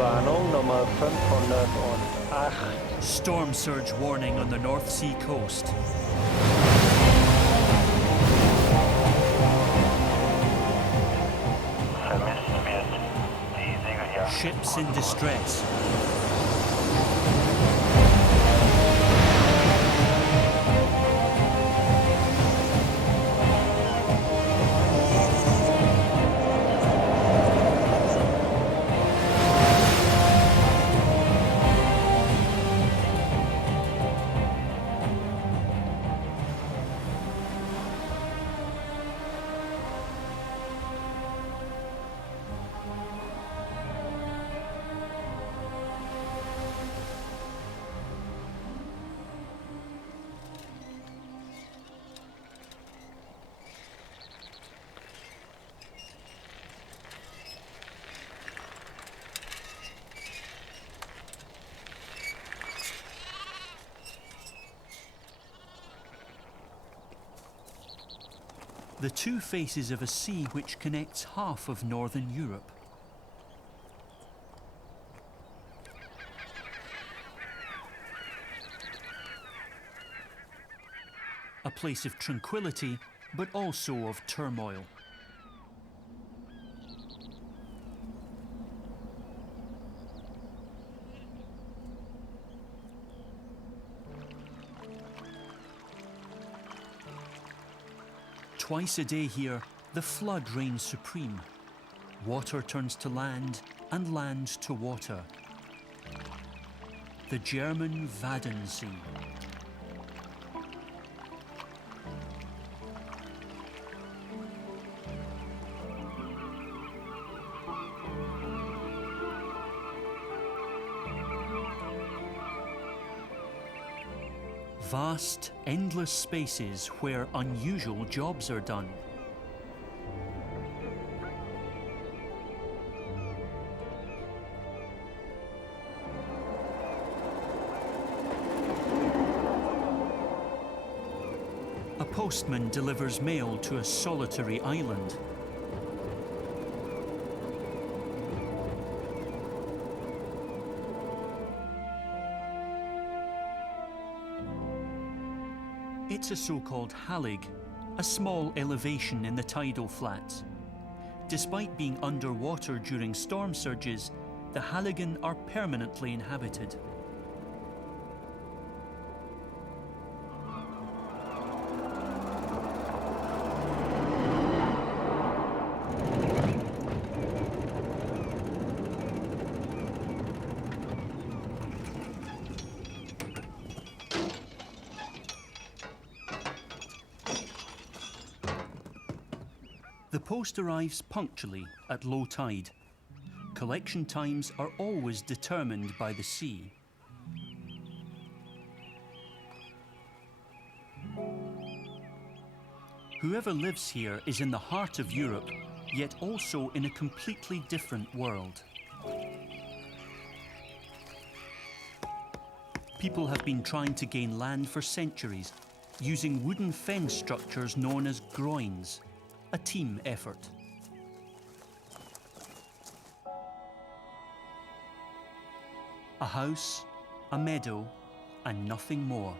Warnung Nummer 508. Storm surge warning on the North Sea coast. Ships in distress. The two faces of a sea which connects half of northern Europe. A place of tranquility, but also of turmoil. Twice a day here, the flood reigns supreme. Water turns to land and land to water. The German Wadden Sea. Vast, endless spaces where unusual jobs are done. A postman delivers mail to a solitary island. It's a so-called halig, a small elevation in the tidal flats. Despite being underwater during storm surges, the Halligen are permanently inhabited. The post arrives punctually at low tide. Collection times are always determined by the sea. Whoever lives here is in the heart of Europe, yet also in a completely different world. People have been trying to gain land for centuries, using wooden fence structures known as groins. A team effort. A house, a meadow, and nothing more.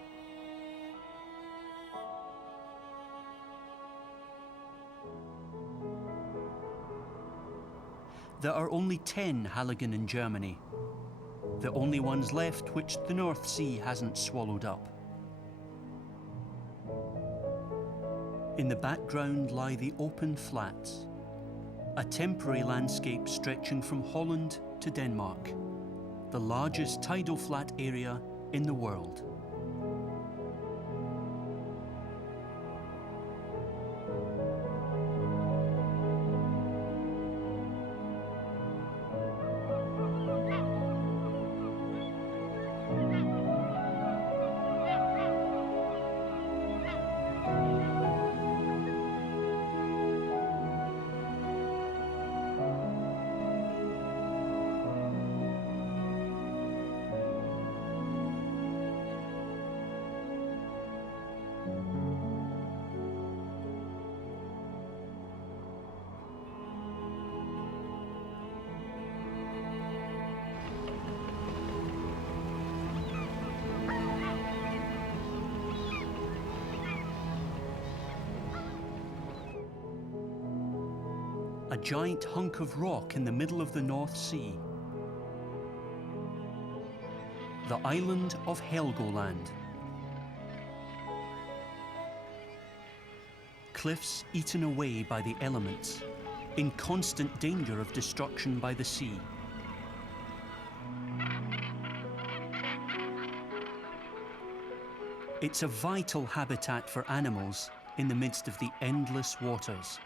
There are only 10 Halligen in Germany, the only ones left which the North Sea hasn't swallowed up. In the background lie the open flats, a temporary landscape stretching from Holland to Denmark, the largest tidal flat area in the world. a giant hunk of rock in the middle of the North Sea. The island of Helgoland. Cliffs eaten away by the elements, in constant danger of destruction by the sea. It's a vital habitat for animals in the midst of the endless waters.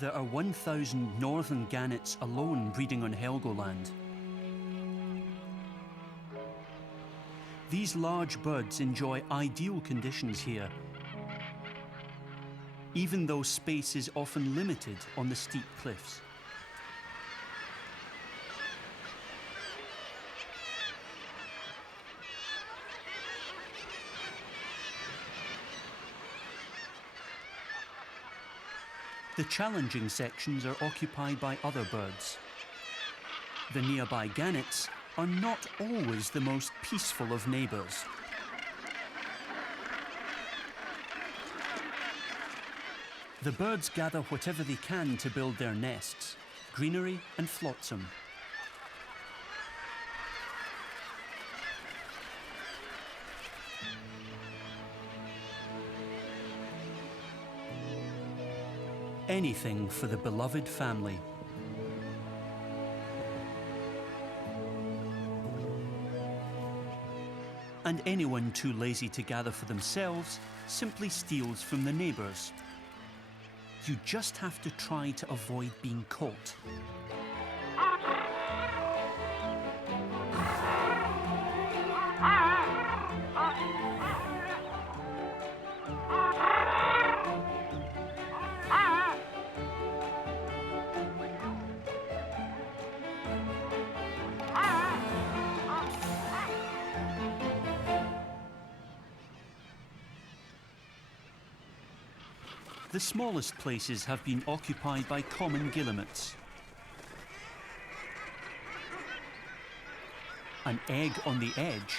There are 1,000 northern gannets alone breeding on Helgoland. These large birds enjoy ideal conditions here, even though space is often limited on the steep cliffs. The challenging sections are occupied by other birds. The nearby gannets are not always the most peaceful of neighbours. The birds gather whatever they can to build their nests, greenery and flotsam. Anything for the beloved family. And anyone too lazy to gather for themselves simply steals from the neighbours. You just have to try to avoid being caught. The smallest places have been occupied by common guillemots. An egg on the edge,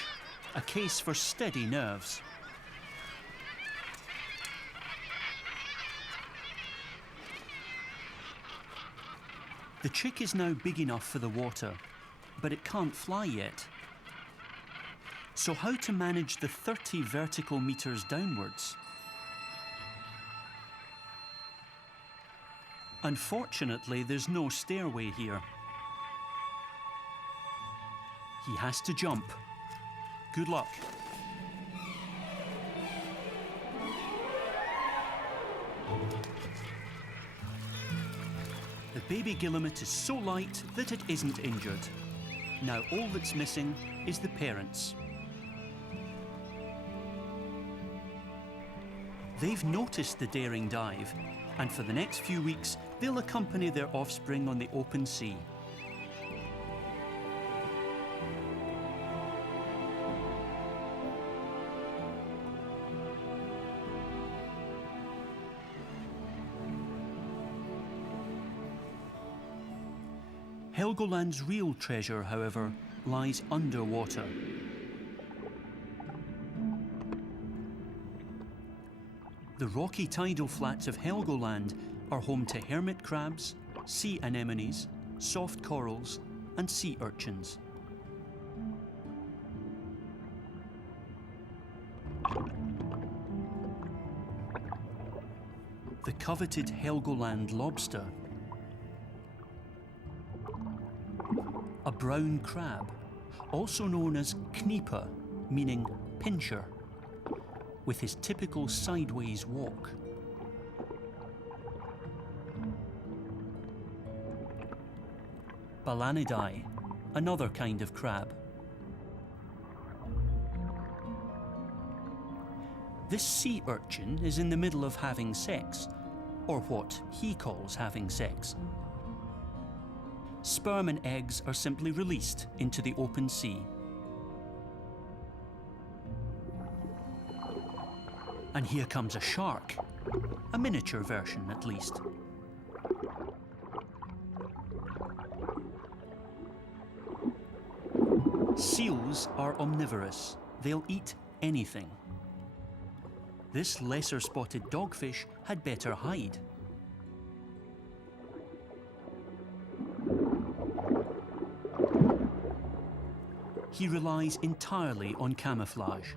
a case for steady nerves. The chick is now big enough for the water, but it can't fly yet. So how to manage the 30 vertical meters downwards? Unfortunately, there's no stairway here. He has to jump. Good luck. The baby guillemot is so light that it isn't injured. Now all that's missing is the parents. They've noticed the daring dive, and for the next few weeks, they'll accompany their offspring on the open sea. Helgoland's real treasure, however, lies underwater. The rocky tidal flats of Helgoland are home to hermit crabs, sea anemones, soft corals, and sea urchins. The coveted Helgoland lobster, a brown crab, also known as kniper, meaning pincher, with his typical sideways walk. Balanidae, another kind of crab. This sea urchin is in the middle of having sex, or what he calls having sex. Sperm and eggs are simply released into the open sea. And here comes a shark, a miniature version at least. Seals are omnivorous. They'll eat anything. This lesser spotted dogfish had better hide. He relies entirely on camouflage.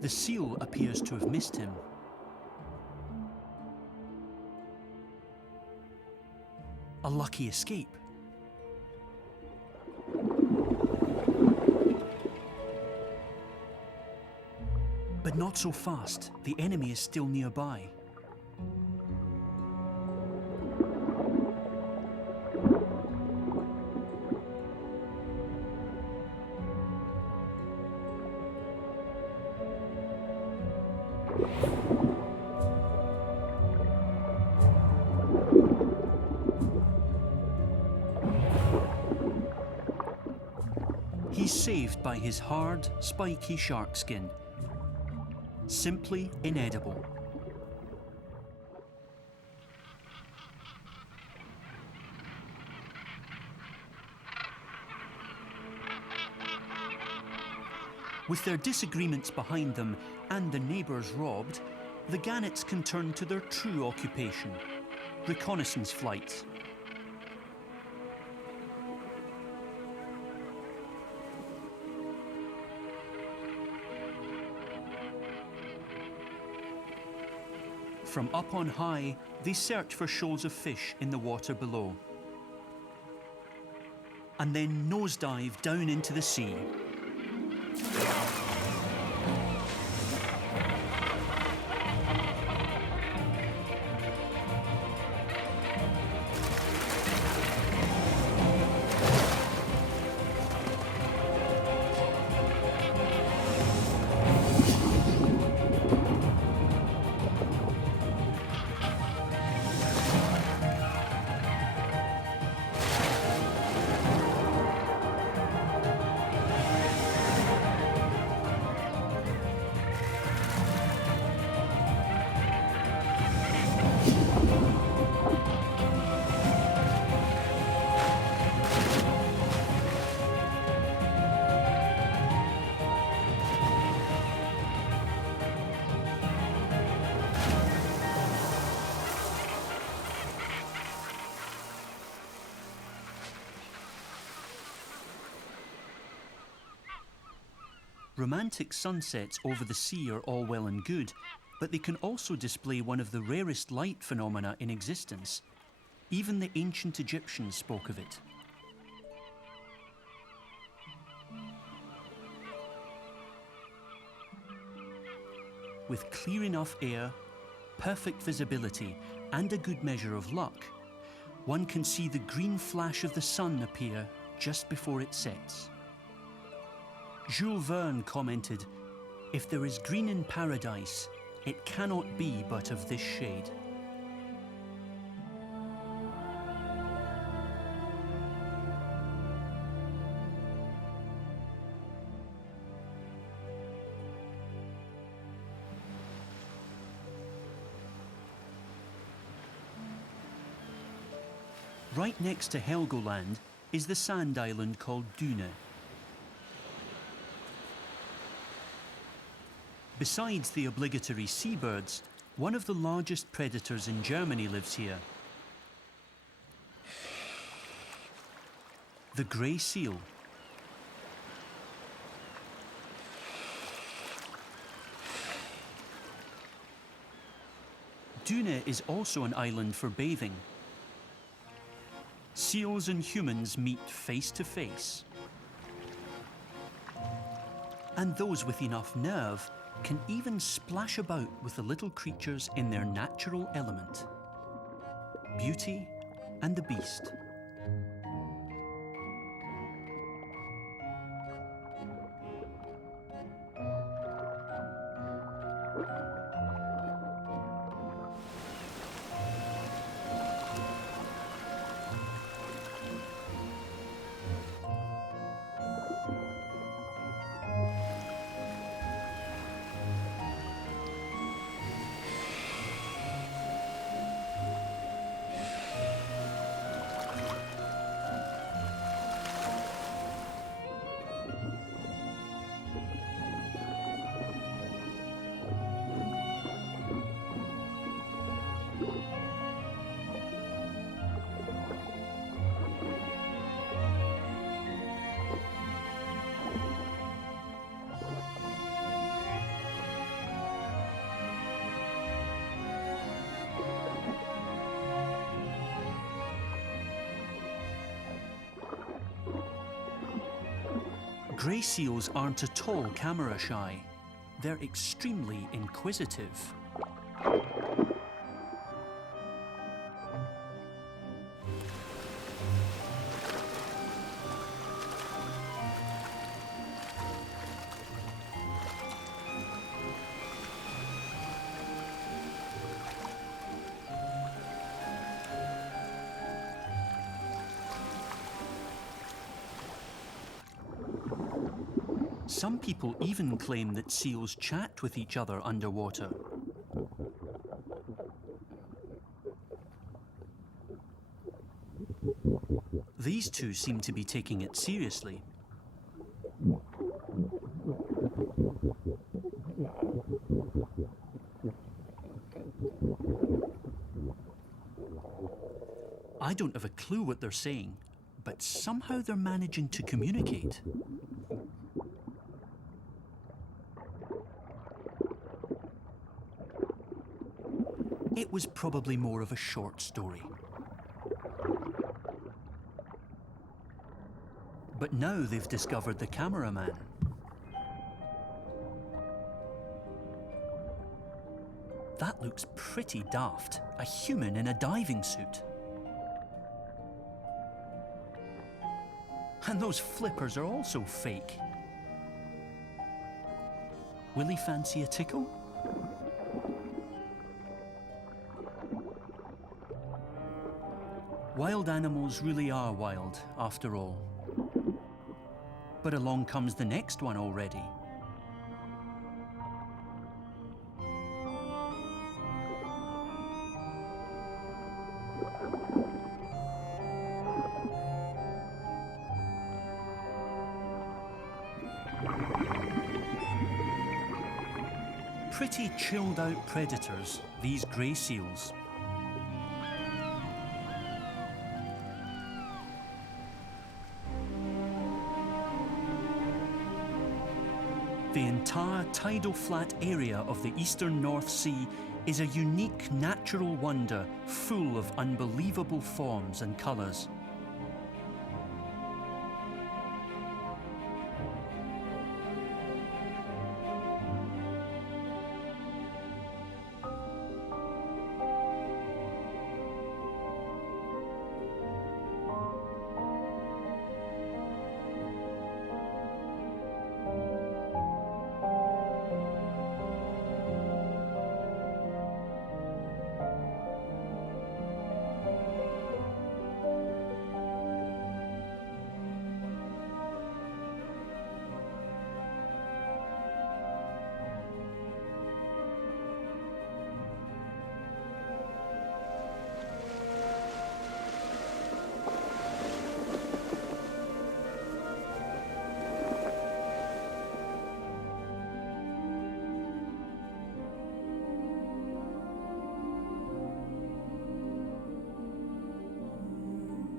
The seal appears to have missed him. A lucky escape. But not so fast. The enemy is still nearby. He's saved by his hard, spiky shark skin. Simply inedible. With their disagreements behind them and the neighbours robbed, the gannets can turn to their true occupation, reconnaissance flights. From up on high, they search for shoals of fish in the water below, and then nosedive down into the sea. Romantic sunsets over the sea are all well and good, but they can also display one of the rarest light phenomena in existence. Even the ancient Egyptians spoke of it. With clear enough air, perfect visibility, and a good measure of luck, one can see the green flash of the sun appear just before it sets. Jules Verne commented, "If there is green in paradise, it cannot be but of this shade." Right next to Helgoland is the sand island called Duna. Besides the obligatory seabirds, one of the largest predators in Germany lives here. The grey seal. Duna is also an island for bathing. Seals and humans meet face to face. And those with enough nerve can even splash about with the little creatures in their natural element. Beauty and the Beast. Grey seals aren't at all camera shy. They're extremely inquisitive. Some people even claim that seals chat with each other underwater. These two seem to be taking it seriously. I don't have a clue what they're saying, but somehow they're managing to communicate. It was probably more of a short story. But now they've discovered the cameraman. That looks pretty daft, a human in a diving suit. And those flippers are also fake. Will he fancy a tickle? Wild animals really are wild, after all. But along comes the next one already. Pretty chilled out predators, these grey seals. The entire tidal flat area of the eastern North Sea is a unique natural wonder full of unbelievable forms and colours.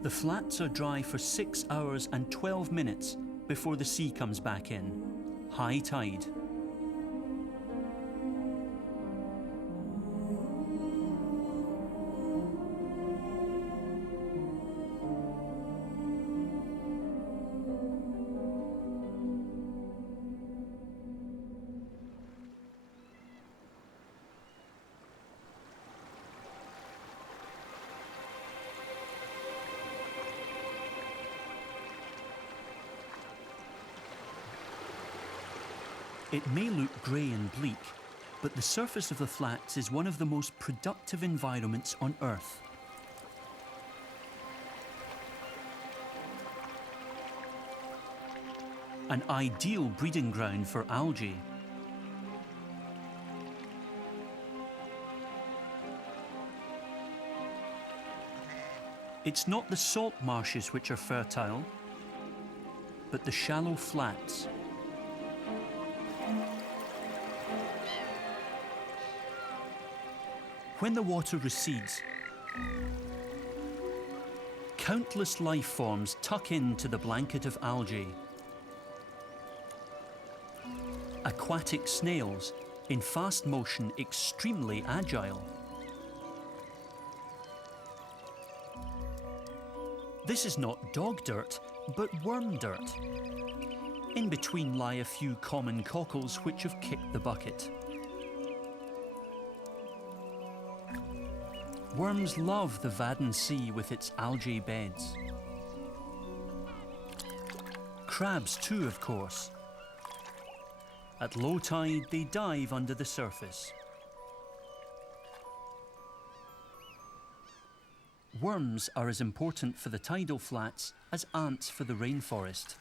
The flats are dry for 6 hours and 12 minutes before the sea comes back in. High tide. It may look grey and bleak, but the surface of the flats is one of the most productive environments on Earth. An ideal breeding ground for algae. It's not the salt marshes which are fertile, but the shallow flats. When the water recedes, countless life forms tuck into the blanket of algae. Aquatic snails, in fast motion, extremely agile. This is not dog dirt, but worm dirt. In between lie a few common cockles which have kicked the bucket. Worms love the Wadden Sea with its algae beds. Crabs too, of course. At low tide, they dive under the surface. Worms are as important for the tidal flats as ants for the rainforest.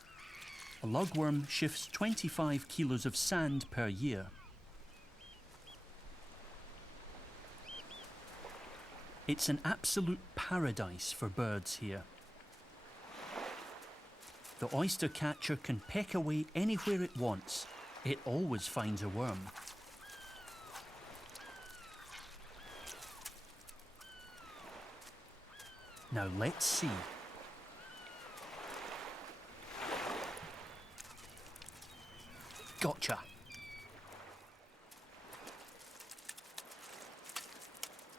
A lugworm shifts 25 kilos of sand per year. It's an absolute paradise for birds here. The oyster catcher can peck away anywhere it wants. It always finds a worm. Now let's see. Gotcha.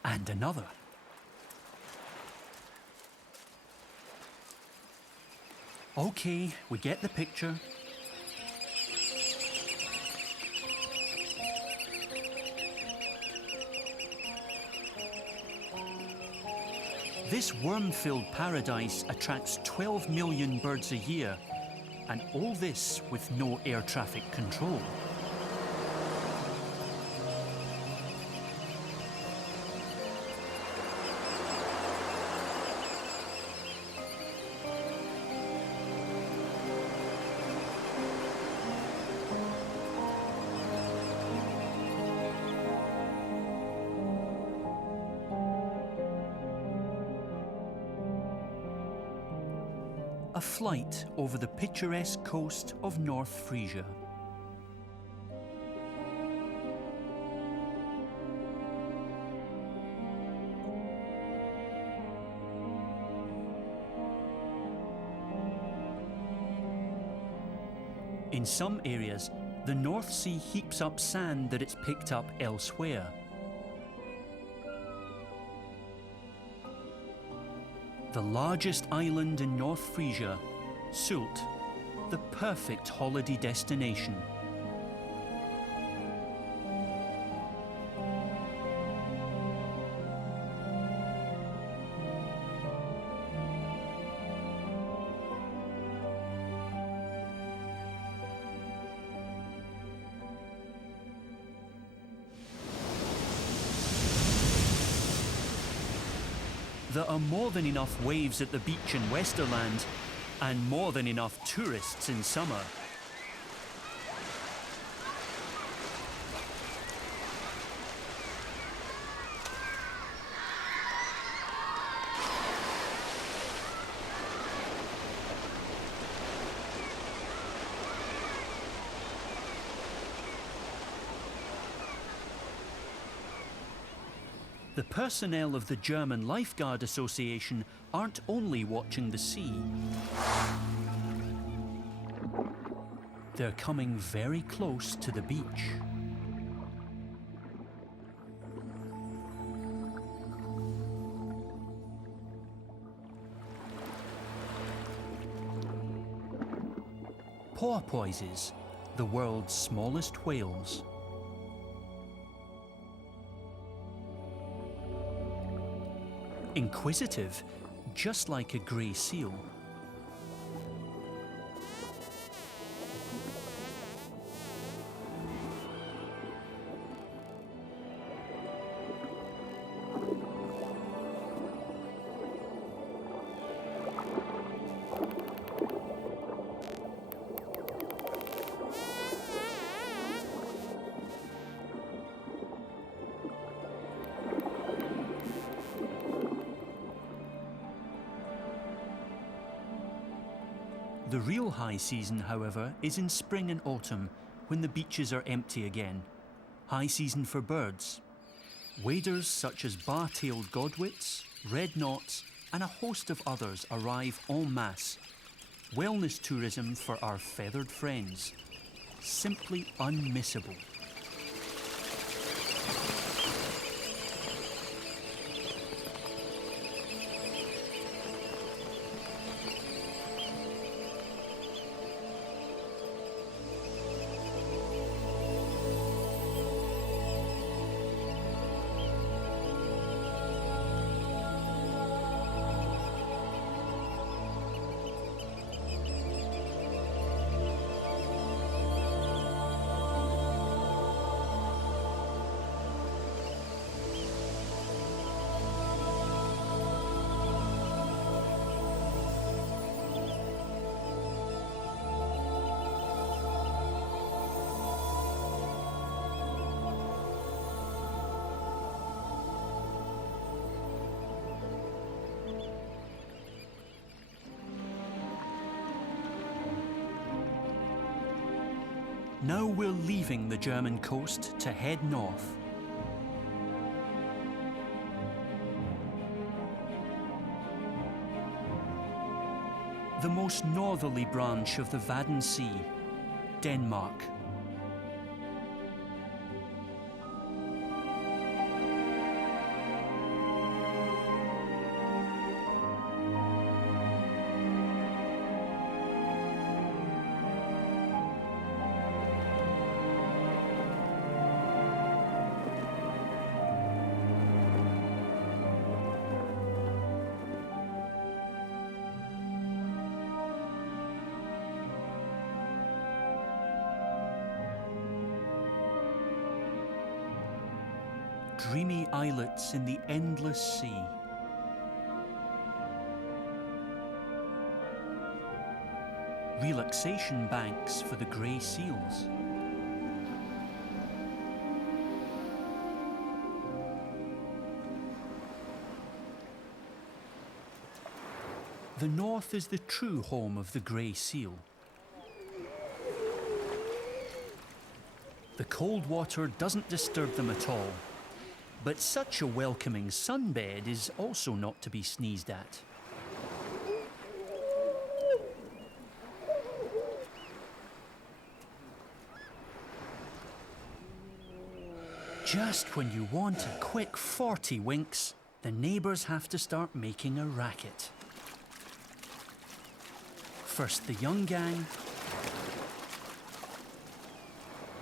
And another. Okay, we get the picture. This worm-filled paradise attracts 12 million birds a year, and all this with no air traffic control. A flight over the picturesque coast of North Frisia. In some areas, the North Sea heaps up sand that it's picked up elsewhere. The largest island in North Frisia, Sylt, the perfect holiday destination. There are more than enough waves at the beach in Westerland, and more than enough tourists in summer. The personnel of the German Lifeguard Association aren't only watching the sea. They're coming very close to the beach. Porpoises, the world's smallest whales. Inquisitive, just like a grey seal. The real high season, however, is in spring and autumn, when the beaches are empty again. High season for birds. Waders such as bar-tailed godwits, red knots, and a host of others arrive en masse. Wellness tourism for our feathered friends. Simply unmissable. Now we're leaving the German coast to head north. The most northerly branch of the Wadden Sea, Denmark. Dreamy islets in the endless sea. Relaxation banks for the grey seals. The north is the true home of the grey seal. The cold water doesn't disturb them at all. But such a welcoming sunbed is also not to be sneezed at. Just when you want a quick 40 winks, the neighbours have to start making a racket. First the young gang,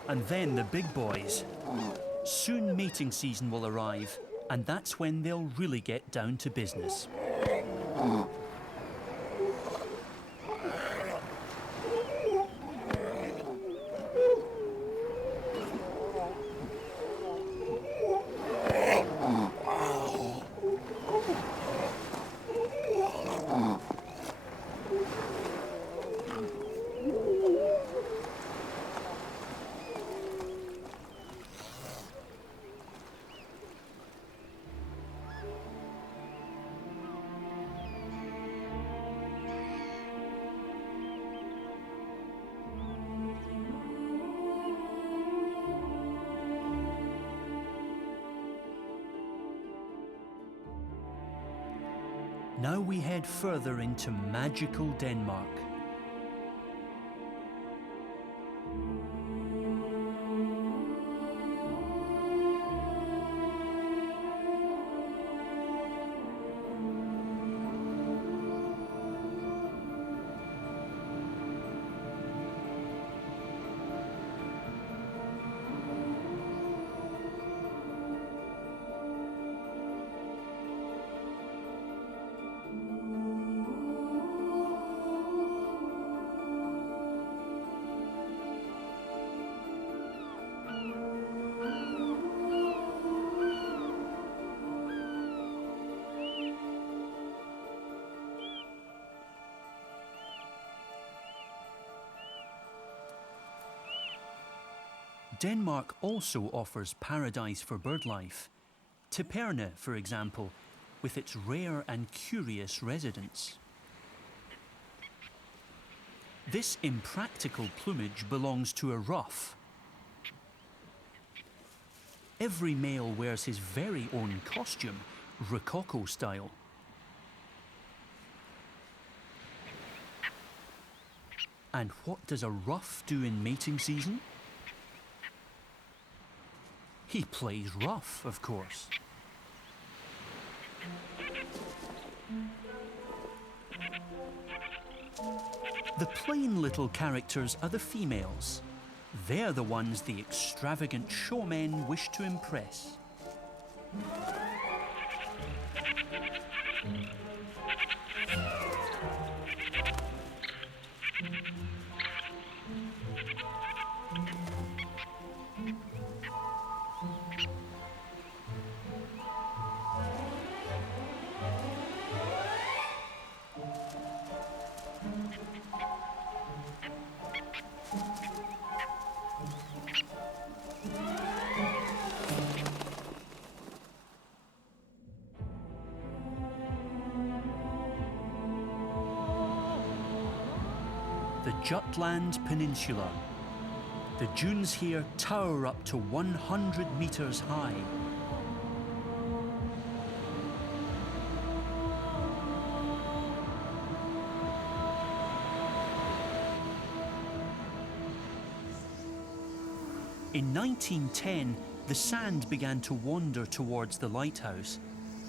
and then the big boys. Soon mating season will arrive, and that's when they'll really get down to business. Now we head further into magical Denmark. Denmark also offers paradise for birdlife. Tiperne, for example, with its rare and curious residents. This impractical plumage belongs to a ruff. Every male wears his very own costume, rococo style. And what does a ruff do in mating season? He plays rough, of course. The plain little characters are the females. They're the ones the extravagant showmen wish to impress. The Jutland Peninsula. The dunes here tower up to 100 metres high. In 1910, the sand began to wander towards the lighthouse.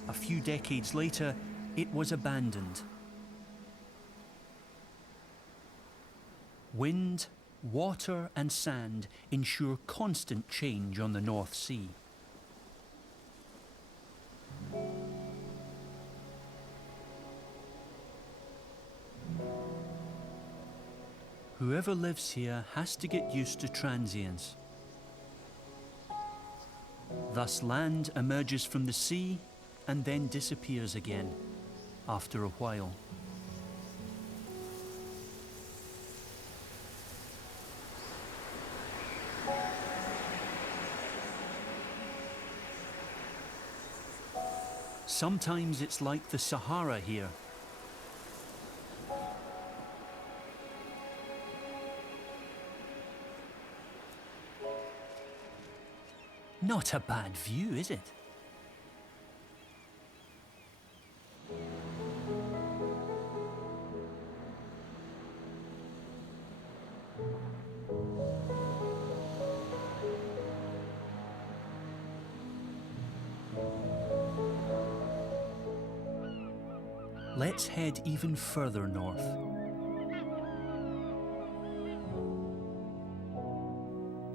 A few decades later, it was abandoned. Wind, water and sand ensure constant change on the North Sea. Whoever lives here has to get used to transience. Thus land emerges from the sea and then disappears again after a while. Sometimes it's like the Sahara here. Not a bad view, is it? Let's head even further north.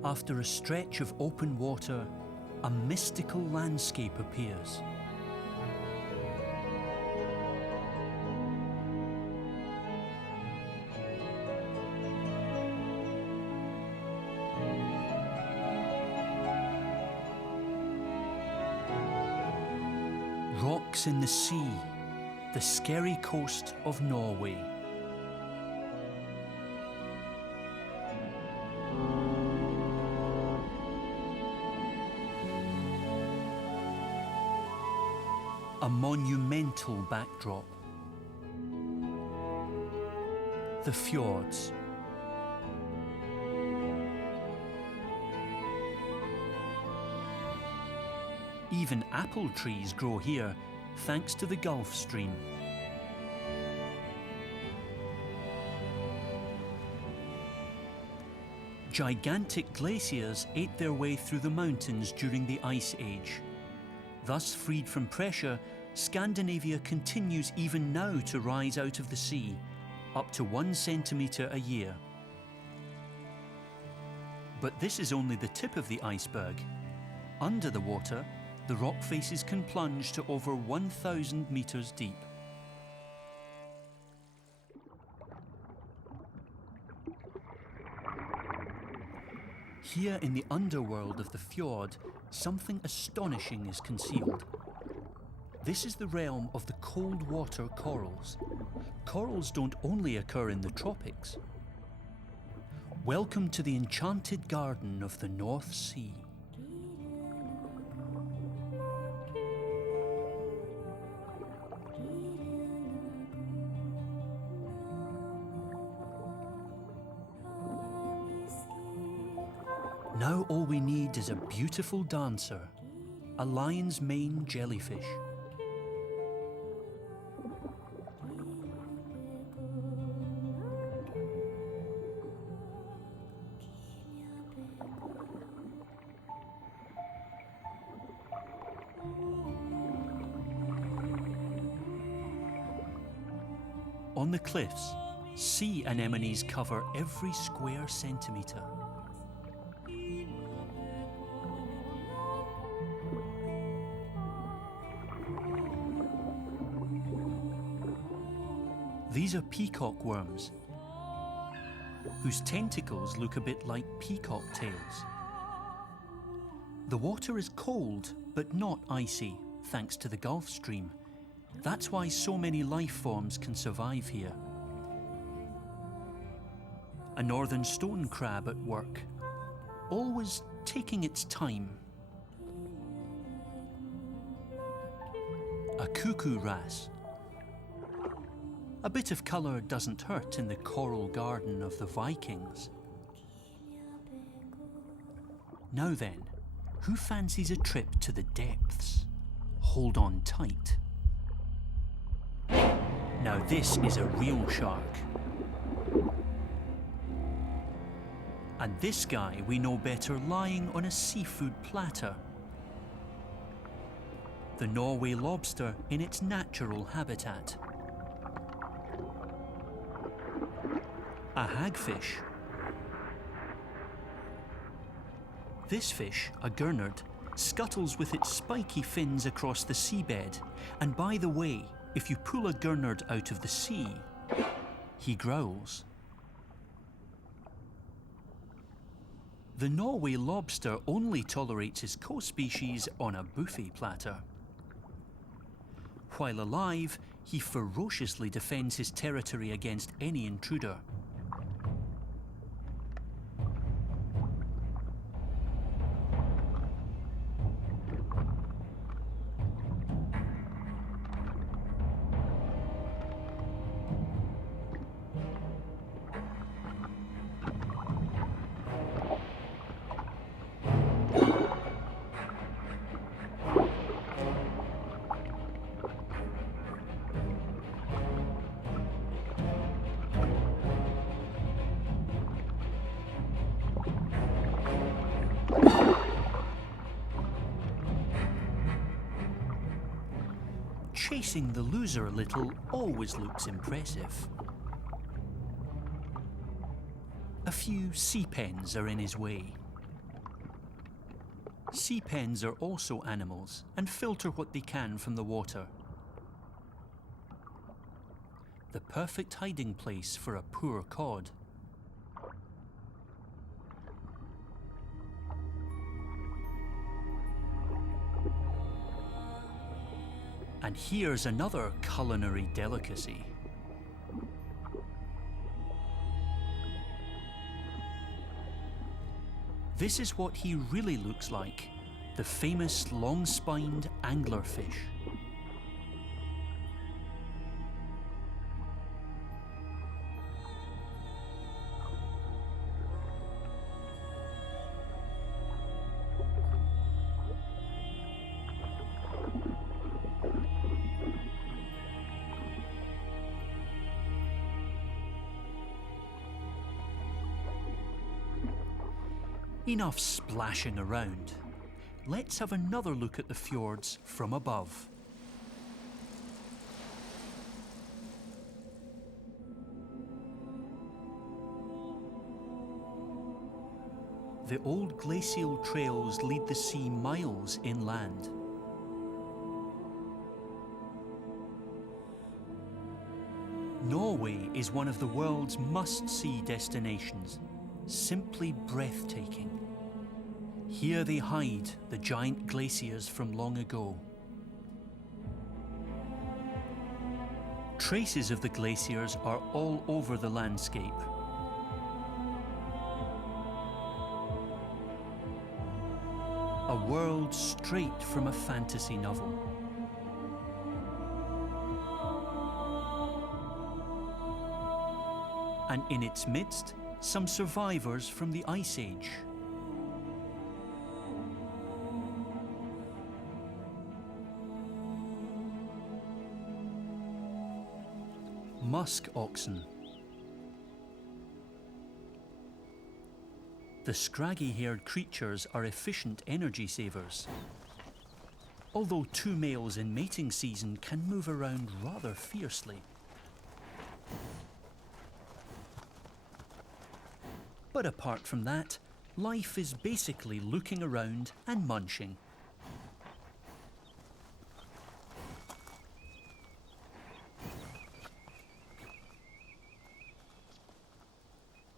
After a stretch of open water, a mystical landscape appears. Rocks in the sea, the scary coast of Norway. A monumental backdrop. The fjords. Even apple trees grow here, thanks to the Gulf Stream. Gigantic glaciers ate their way through the mountains during the Ice Age. Thus freed from pressure, Scandinavia continues even now to rise out of the sea, up to 1 centimetre a year. But this is only the tip of the iceberg. Under the water, the rock faces can plunge to over 1,000 metres deep. Here in the underworld of the fjord, something astonishing is concealed. This is the realm of the cold water corals. Corals don't only occur in the tropics. Welcome to the enchanted garden of the North Sea. Now all we need is a beautiful dancer, a lion's mane jellyfish. On the cliffs, sea anemones cover every square centimetre. These are peacock worms, whose tentacles look a bit like peacock tails. The water is cold, but not icy, thanks to the Gulf Stream. That's why so many life forms can survive here. A northern stone crab at work, always taking its time. A cuckoo wrasse. A bit of colour doesn't hurt in the coral garden of the Vikings. Now then, who fancies a trip to the depths? Hold on tight. Now this is a real shark. And this guy we know better lying on a seafood platter. The Norway lobster in its natural habitat. A hagfish. This fish, a gurnard, scuttles with its spiky fins across the seabed, and by the way, if you pull a gurnard out of the sea, he growls. The Norway lobster only tolerates his co-species on a buffet platter. While alive, he ferociously defends his territory against any intruder. Chasing the loser a little always looks impressive. A few sea pens are in his way. Sea pens are also animals and filter what they can from the water. The perfect hiding place for a poor cod. And here's another culinary delicacy. This is what he really looks like, the famous long-spined anglerfish. Enough splashing around. Let's have another look at the fjords from above. The old glacial trails lead the sea miles inland. Norway is one of the world's must-see destinations. Simply breathtaking. Here they hide the giant glaciers from long ago. Traces of the glaciers are all over the landscape. A world straight from a fantasy novel. And in its midst, some survivors from the Ice Age. Musk oxen. The scraggy-haired creatures are efficient energy savers. Although two males in mating season can move around rather fiercely. But apart from that, life is basically looking around and munching.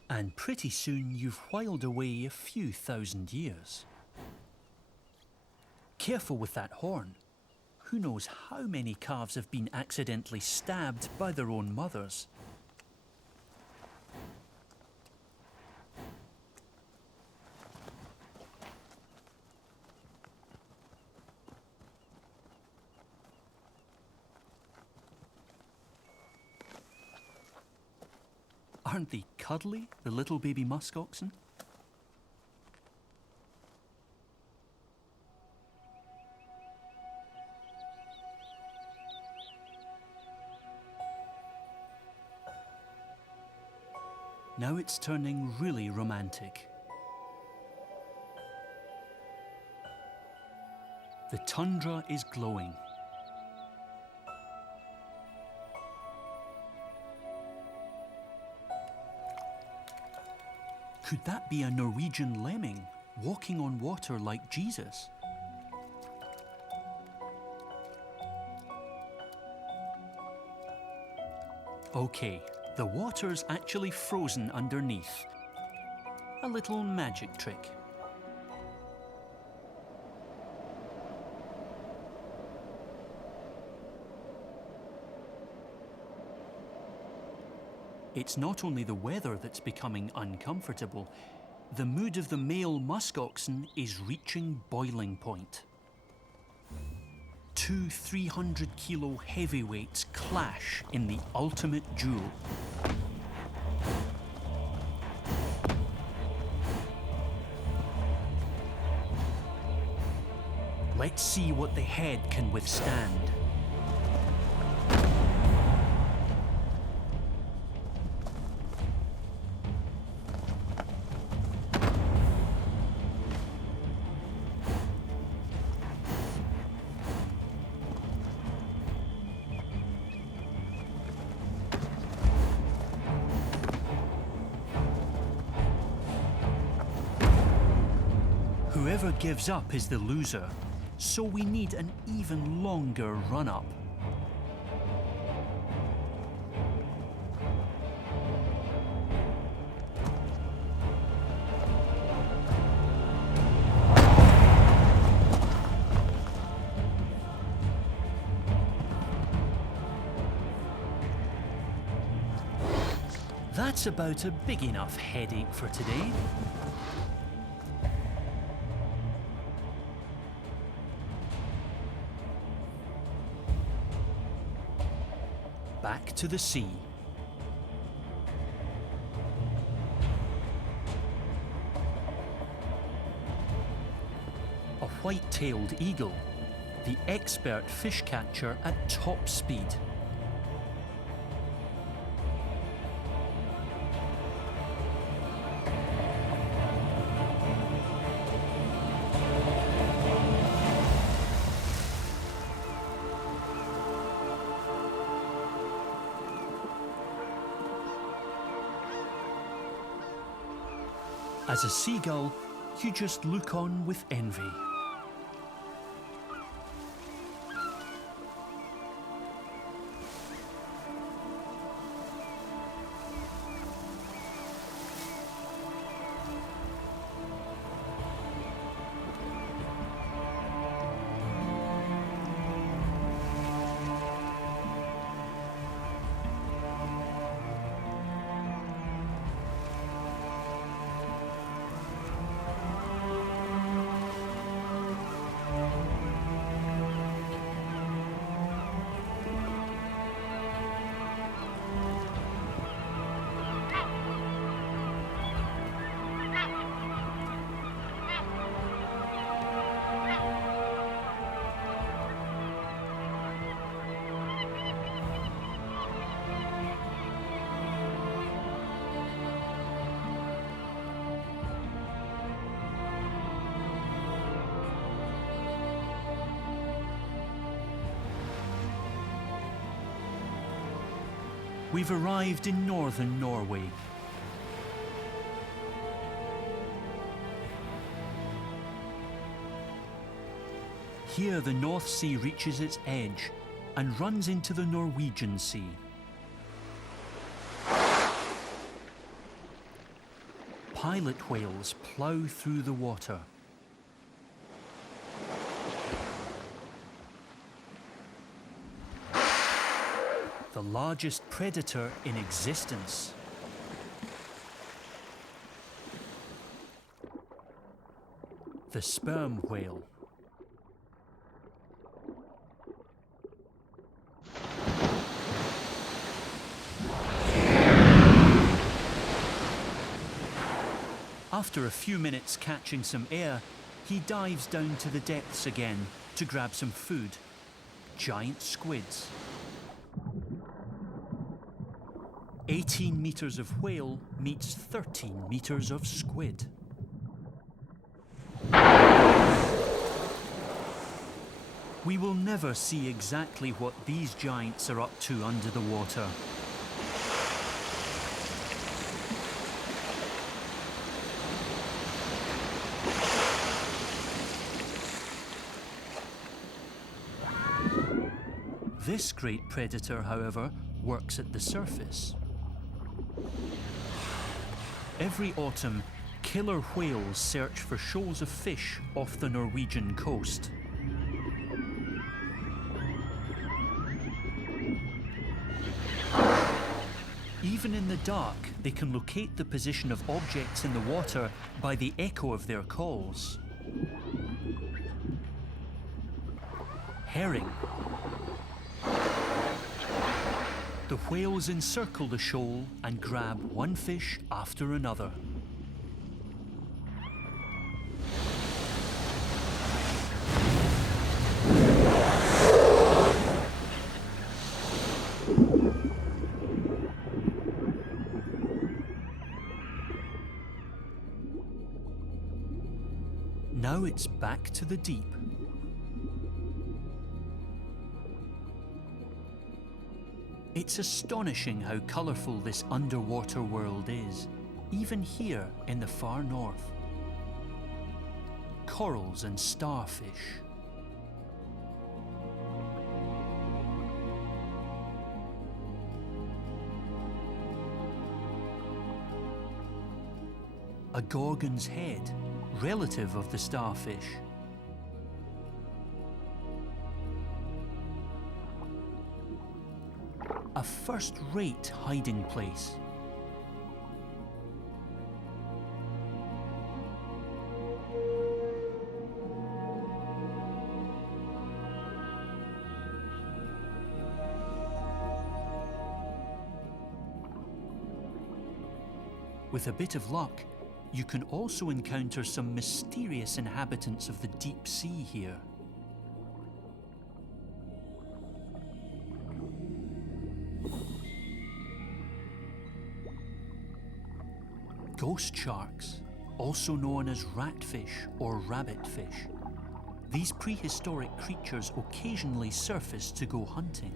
And pretty soon you've whiled away a few thousand years. Careful with that horn. Who knows how many calves have been accidentally stabbed by their own mothers. Aren't they cuddly, the little baby musk oxen? Now it's turning really romantic. The tundra is glowing. Could that be a Norwegian lemming walking on water like Jesus? Okay, the water's actually frozen underneath. A little magic trick. It's not only the weather that's becoming uncomfortable, the mood of the male muskoxen is reaching boiling point. Two 300-kilo heavyweights clash in the ultimate duel. Let's see what the head can withstand. Whoever gives up is the loser, so we need an even longer run-up. That's about a big enough headache for today. Back to the sea. A white-tailed eagle, the expert fish catcher at top speed. As a seagull, you just look on with envy. We've arrived in northern Norway. Here the North Sea reaches its edge and runs into the Norwegian Sea. Pilot whales plough through the water. The largest predator in existence. The sperm whale. After a few minutes catching some air, he dives down to the depths again to grab some food. Giant squids. 18 metres of whale meets 13 metres of squid. We will never see exactly what these giants are up to under the water. This great predator, however, works at the surface. Every autumn, killer whales search for shoals of fish off the Norwegian coast. Even in the dark, they can locate the position of objects in the water by the echo of their calls. Herring. The whales encircle the shoal and grab one fish after another. Now it's back to the deep. It's astonishing how colourful this underwater world is, even here in the far north. Corals and starfish. A gorgon's head, relative of the starfish. A first-rate hiding place. With a bit of luck, you can also encounter some mysterious inhabitants of the deep sea here. Ghost sharks, also known as ratfish or rabbitfish. These prehistoric creatures occasionally surface to go hunting.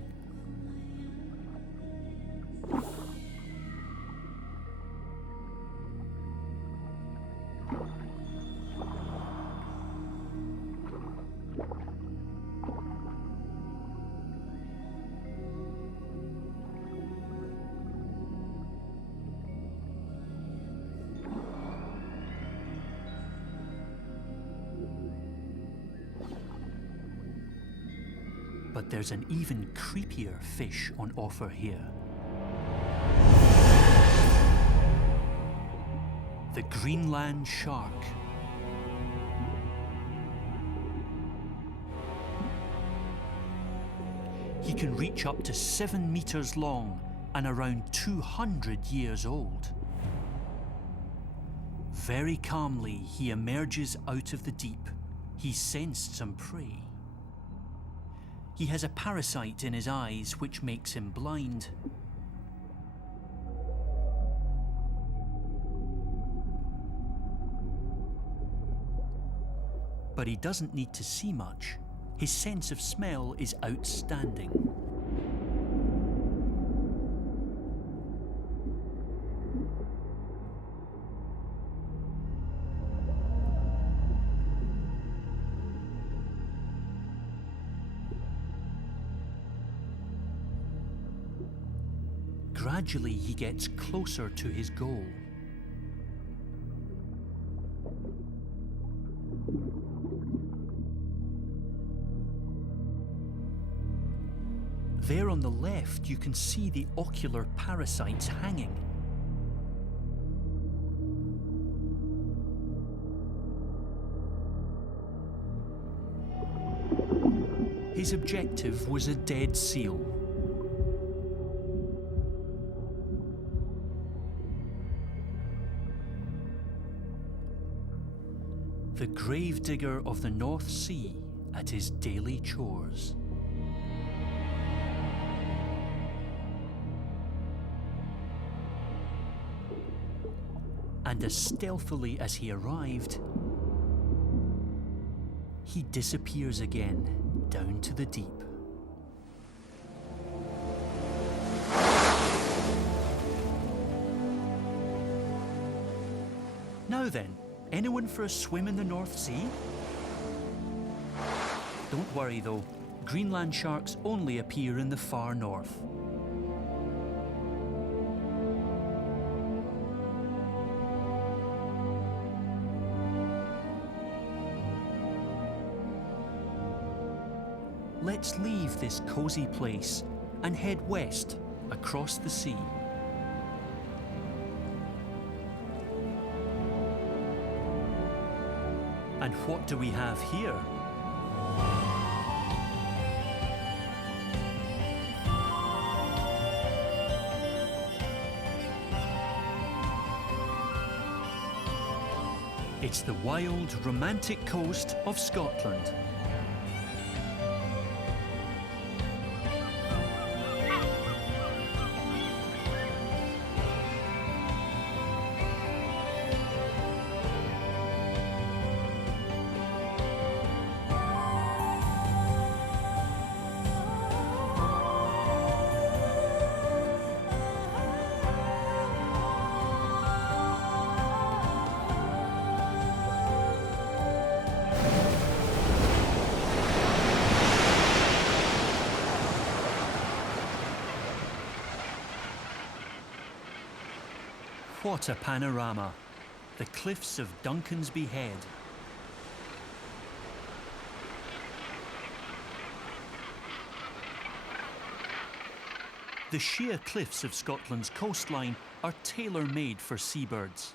But there's an even creepier fish on offer here. The Greenland shark. He can reach up to 7 meters long and around 200 years old. Very calmly, he emerges out of the deep. He sensed some prey. He has a parasite in his eyes which makes him blind. But he doesn't need to see much. His sense of smell is outstanding. Gradually, he gets closer to his goal. There on the left, you can see the ocular parasites hanging. His objective was a dead seal. The gravedigger of the North Sea at his daily chores. And as stealthily as he arrived, he disappears again down to the deep. Now then, anyone for a swim in the North Sea? Don't worry though, Greenland sharks only appear in the far north. Let's leave this cosy place and head west across the sea. And what do we have here? It's the wild, romantic coast of Scotland. What a panorama! The cliffs of Duncansby Head. The sheer cliffs of Scotland's coastline are tailor-made for seabirds.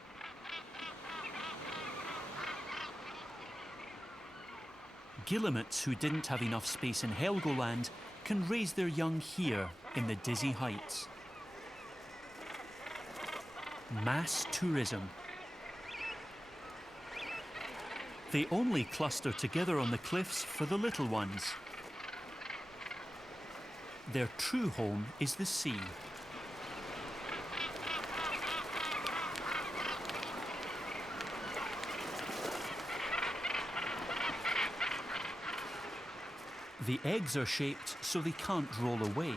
Guillemots who didn't have enough space in Helgoland can raise their young here in the dizzy heights. Mass tourism. They only cluster together on the cliffs for the little ones. Their true home is the sea. The eggs are shaped so they can't roll away.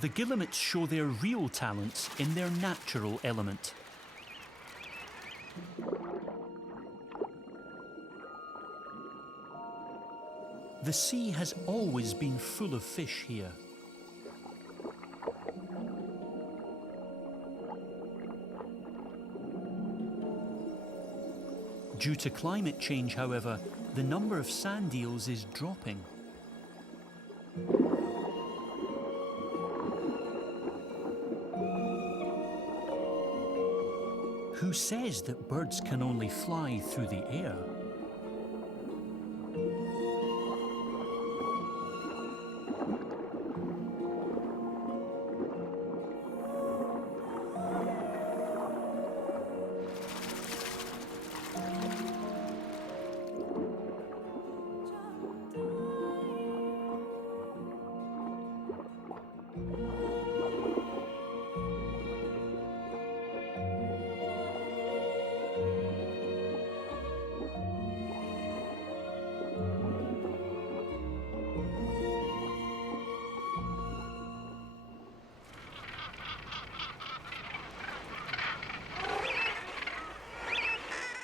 The guillemots show their real talents in their natural element. The sea has always been full of fish here. Due to climate change, however, the number of sand eels is dropping. Who says that birds can only fly through the air?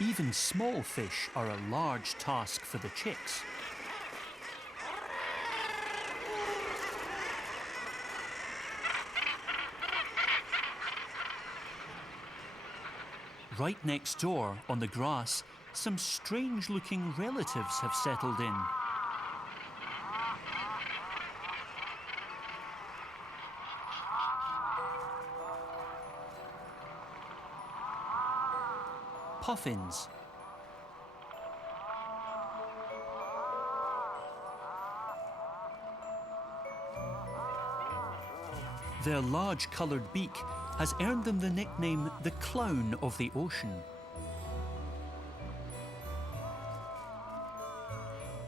Even small fish are a large task for the chicks. Right next door, on the grass, some strange-looking relatives have settled in. Puffins. Their large coloured beak has earned them the nickname the clown of the ocean.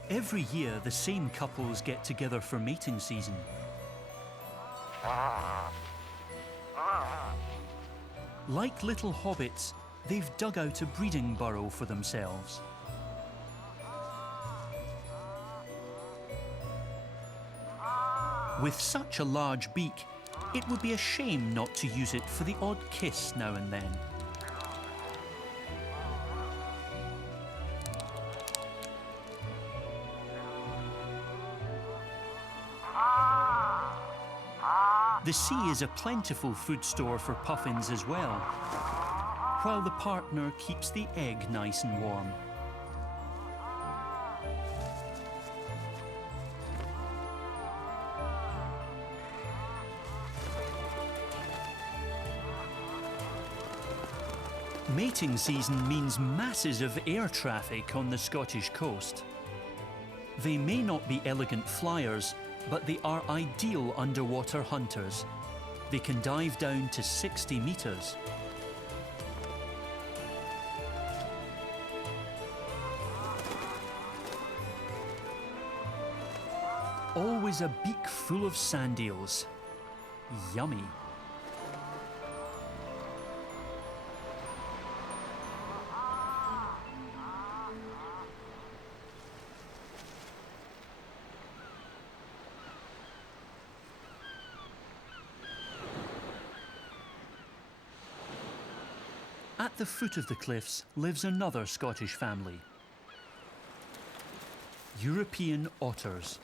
Every year, the same couples get together for mating season. Like little hobbits, they've dug out a breeding burrow for themselves. With such a large beak, it would be a shame not to use it for the odd kiss now and then. The sea is a plentiful food store for puffins as well, while the partner keeps the egg nice and warm. Mating season means masses of air traffic on the Scottish coast. They may not be elegant flyers, but they are ideal underwater hunters. They can dive down to 60 metres. Always a beak full of sand eels. Yummy. At the foot of the cliffs lives another Scottish family. European otters.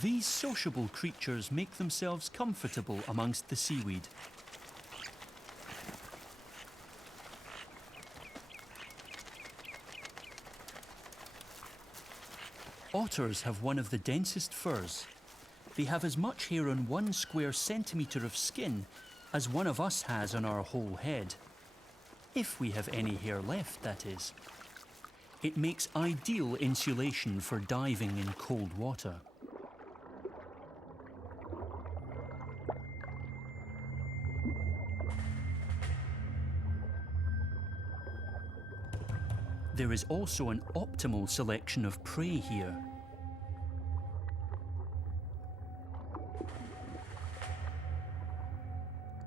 These sociable creatures make themselves comfortable amongst the seaweed. Otters have one of the densest furs. They have as much hair on 1 square centimetre of skin as one of us has on our whole head. If we have any hair left, that is. It makes ideal insulation for diving in cold water. There is also an optimal selection of prey here.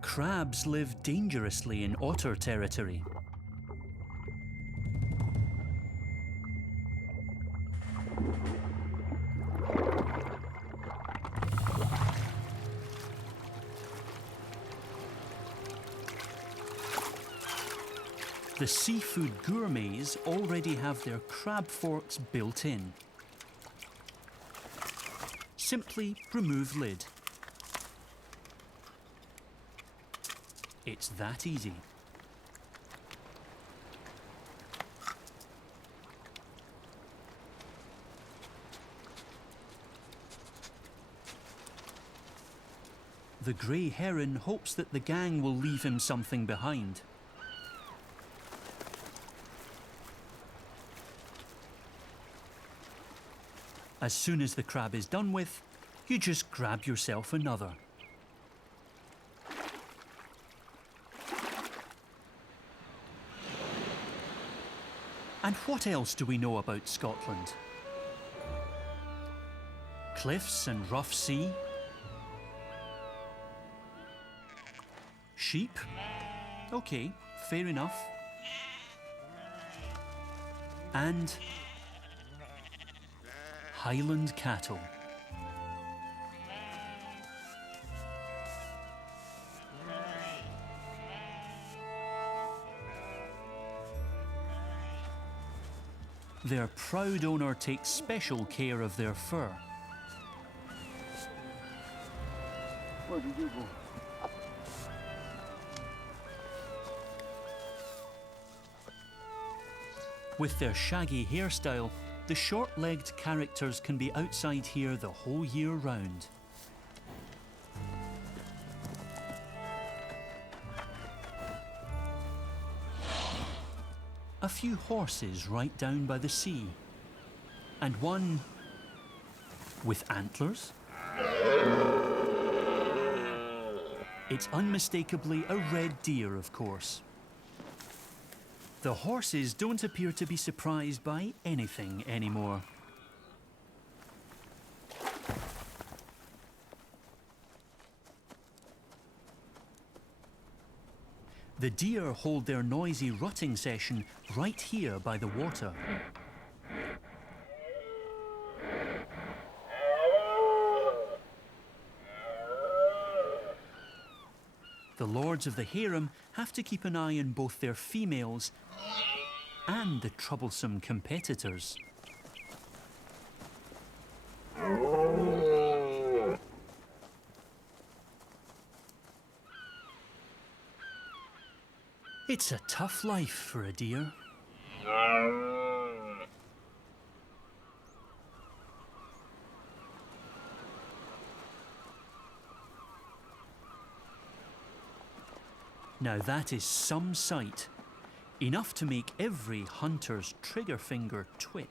Crabs live dangerously in otter territory. The seafood gourmets already have their crab forks built in. Simply remove lid. It's that easy. The grey heron hopes that the gang will leave him something behind. As soon as the crab is done with, you just grab yourself another. And what else do we know about Scotland? Cliffs and rough sea? Sheep? Okay, fair enough. And Highland cattle. Their proud owner takes special care of their fur. Where did you go? With their shaggy hairstyle, the short-legged characters can be outside here the whole year round. A few horses right down by the sea, and one with antlers. It's unmistakably a red deer, of course. The horses don't appear to be surprised by anything anymore. The deer hold their noisy rutting session right here by the water. The lords of the harem have to keep an eye on both their females and the troublesome competitors. It's a tough life for a deer. Now that is some sight, enough to make every hunter's trigger finger twitch.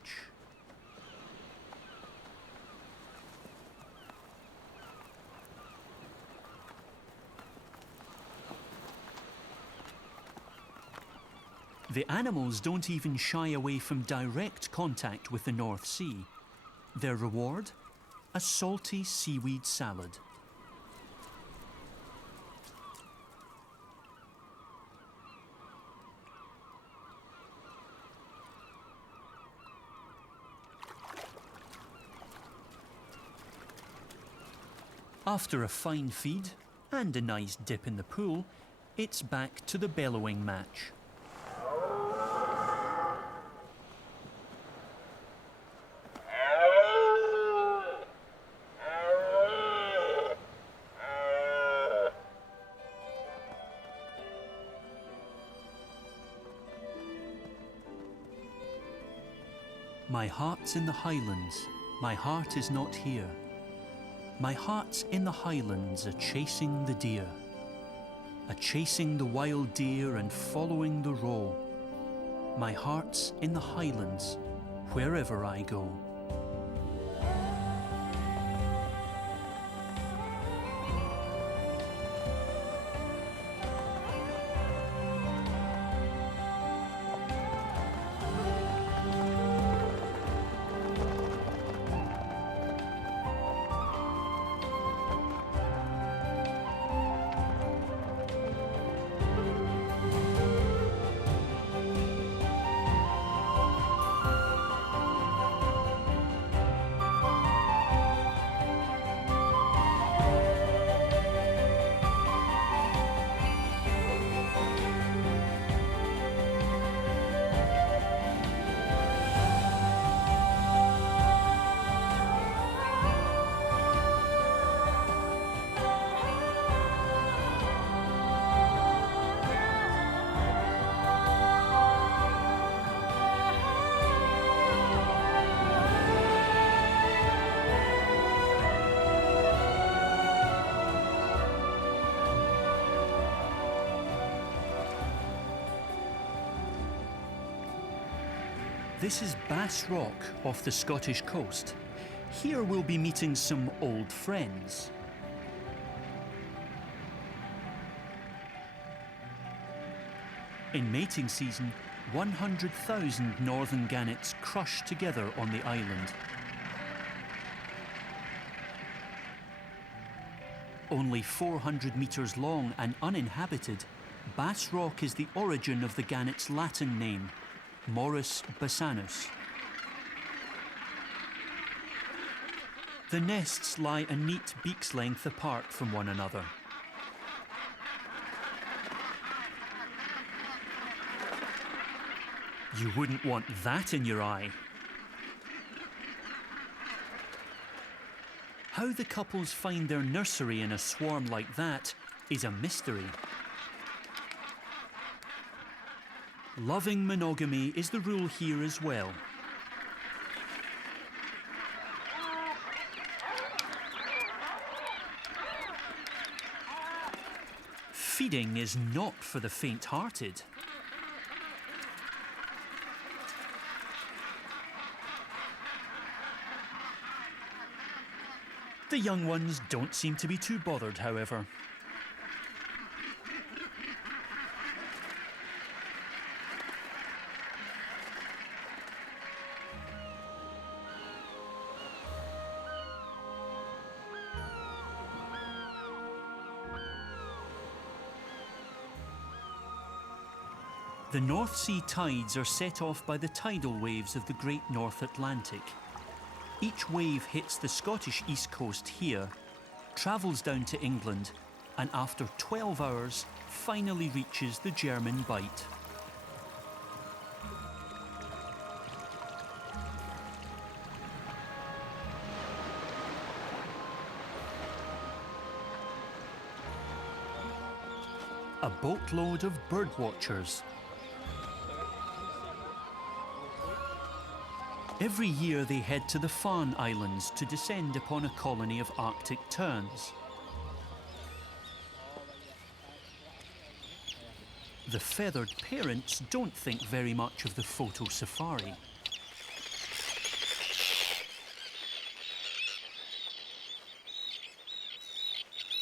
The animals don't even shy away from direct contact with the North Sea. Their reward? A salty seaweed salad. After a fine feed and a nice dip in the pool, it's back to the bellowing match. My heart's in the highlands, my heart is not here. My heart's in the highlands, a-chasing the deer, a-chasing the wild deer and following the roe. My heart's in the highlands, wherever I go. This is Bass Rock off the Scottish coast. Here we'll be meeting some old friends. In mating season, 100,000 northern gannets crush together on the island. Only 400 metres long and uninhabited, Bass Rock is the origin of the gannet's Latin name, Morus bassanus. The nests lie a neat beak's length apart from one another. You wouldn't want that in your eye. How the couples find their nursery in a swarm like that is a mystery. Loving monogamy is the rule here as well. Feeding is not for the faint-hearted. The young ones don't seem to be too bothered, however. The North Sea tides are set off by the tidal waves of the Great North Atlantic. Each wave hits the Scottish east coast here, travels down to England, and after 12 hours finally reaches the German Bight. A boatload of birdwatchers. Every year they head to the Farne Islands to descend upon a colony of Arctic terns. The feathered parents don't think very much of the photo safari.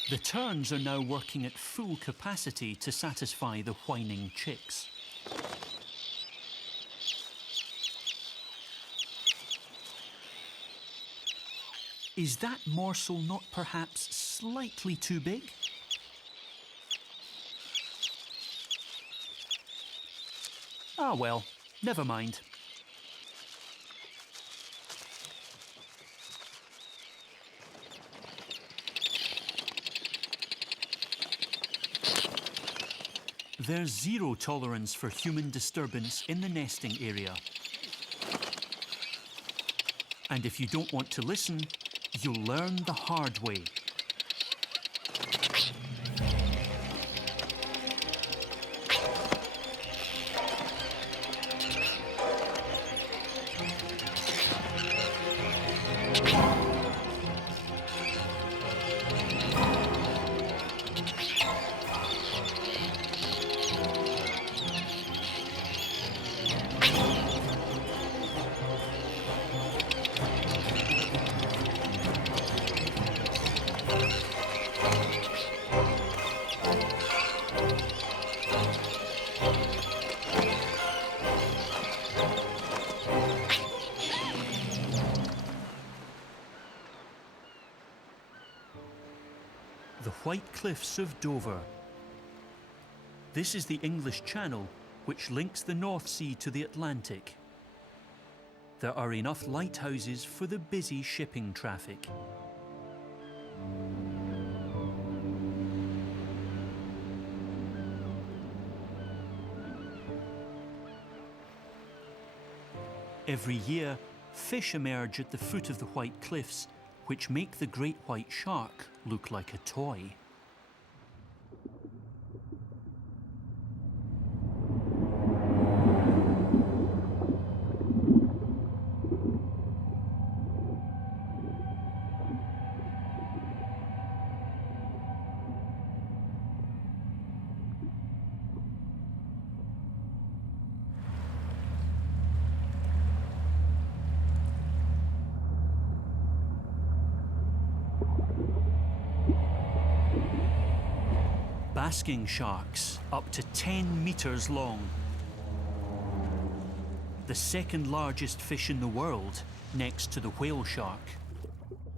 The terns are now working at full capacity to satisfy the whining chicks. Is that morsel not perhaps slightly too big? Ah well, never mind. There's zero tolerance for human disturbance in the nesting area. And if you don't want to listen, you'll learn the hard way. The White Cliffs of Dover. This is the English Channel, which links the North Sea to the Atlantic. There are enough lighthouses for the busy shipping traffic. Every year, fish emerge at the foot of the White Cliffs, which make the great white shark look like a toy. Basking sharks, up to 10 metres long. The second largest fish in the world, next to the whale shark.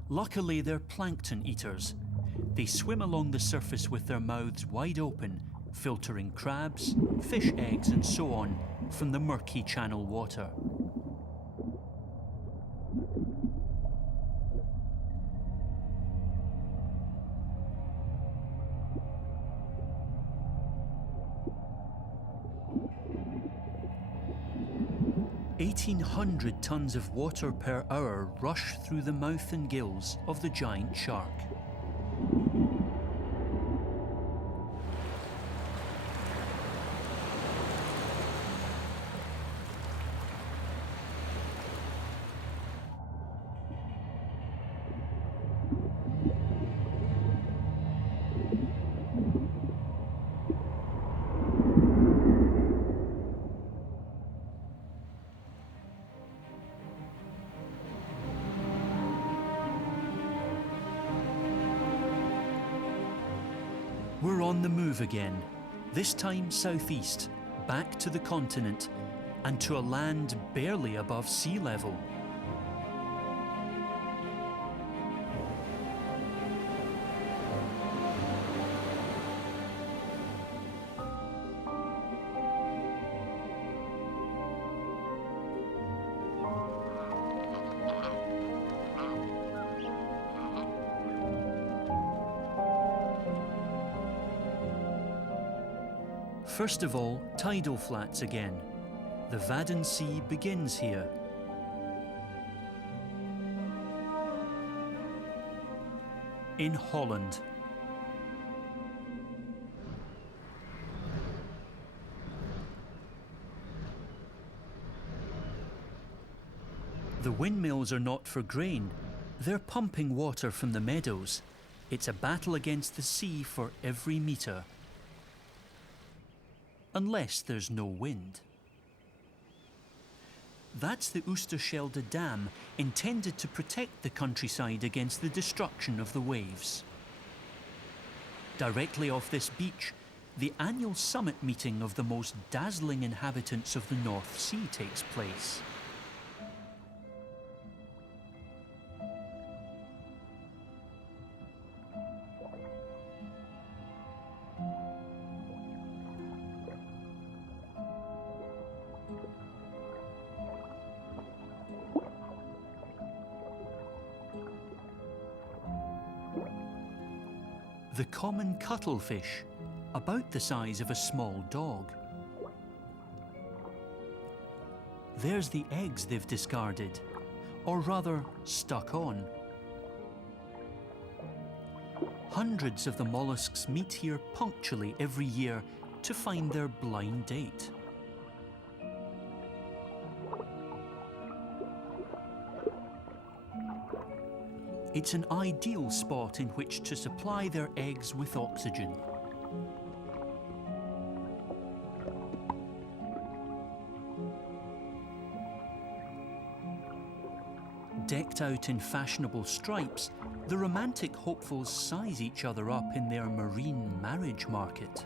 Luckily, they're plankton eaters. They swim along the surface with their mouths wide open, filtering crabs, fish eggs and so on from the murky channel water. "1,800 tons of water per hour rush through the mouth and gills of the giant shark. We're on the move again, this time southeast, back to the continent, and to a land barely above sea level. First of all, tidal flats again. The Wadden Sea begins here. In Holland. The windmills are not for grain. They're pumping water from the meadows. It's a battle against the sea for every metre. Unless there's no wind. That's the Oosterschelde Dam, intended to protect the countryside against the destruction of the waves. Directly off this beach, the annual summit meeting of the most dazzling inhabitants of the North Sea takes place. The common cuttlefish, about the size of a small dog. There's the eggs they've discarded, or rather stuck on. Hundreds of the molluscs meet here punctually every year to find their blind date. It's an ideal spot in which to supply their eggs with oxygen. Decked out in fashionable stripes, the romantic hopefuls size each other up in their marine marriage market.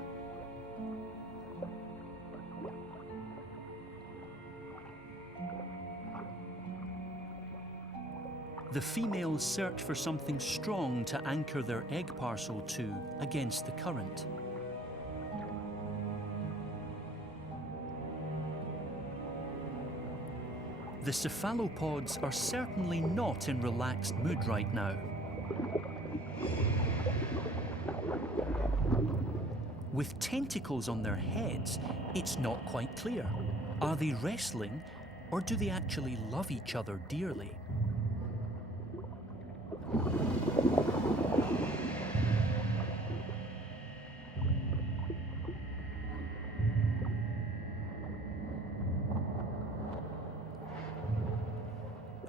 The females search for something strong to anchor their egg parcel to against the current. The cephalopods are certainly not in relaxed mood right now. With tentacles on their heads, it's not quite clear. Are they wrestling, or do they actually love each other dearly?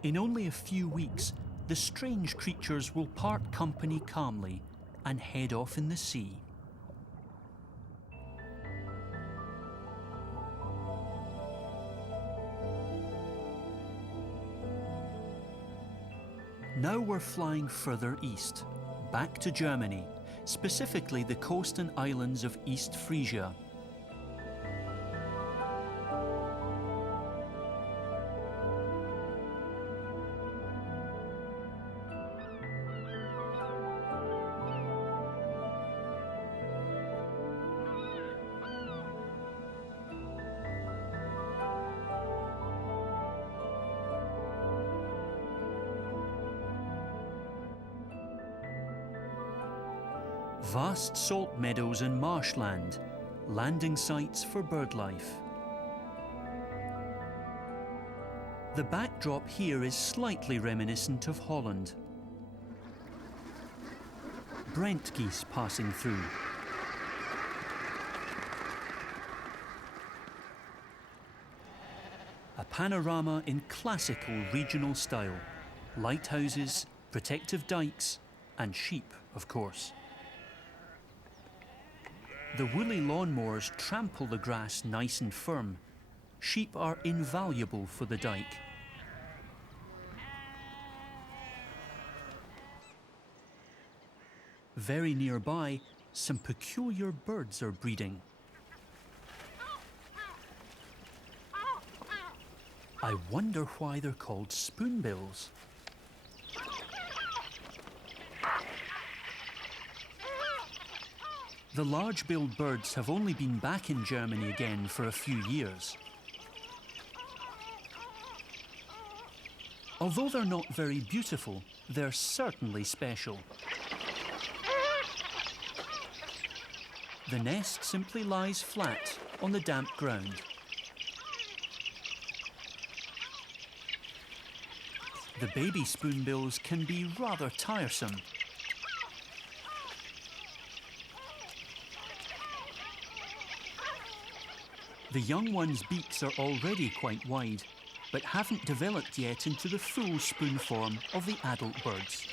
In only a few weeks, the strange creatures will part company calmly and head off in the sea. Now we're flying further east, back to Germany, specifically the coast and islands of East Frisia. Vast salt meadows and marshland, landing sites for birdlife. The backdrop here is slightly reminiscent of Holland. Brent geese passing through. A panorama in classical regional style. Lighthouses, protective dikes, and sheep, of course. The woolly lawnmowers trample the grass nice and firm. Sheep are invaluable for the dike. Very nearby, some peculiar birds are breeding. I wonder why they're called spoonbills. The large-billed birds have only been back in Germany again for a few years. Although they're not very beautiful, they're certainly special. The nest simply lies flat on the damp ground. The baby spoonbills can be rather tiresome. The young ones' beaks are already quite wide, but haven't developed yet into the full spoon form of the adult birds.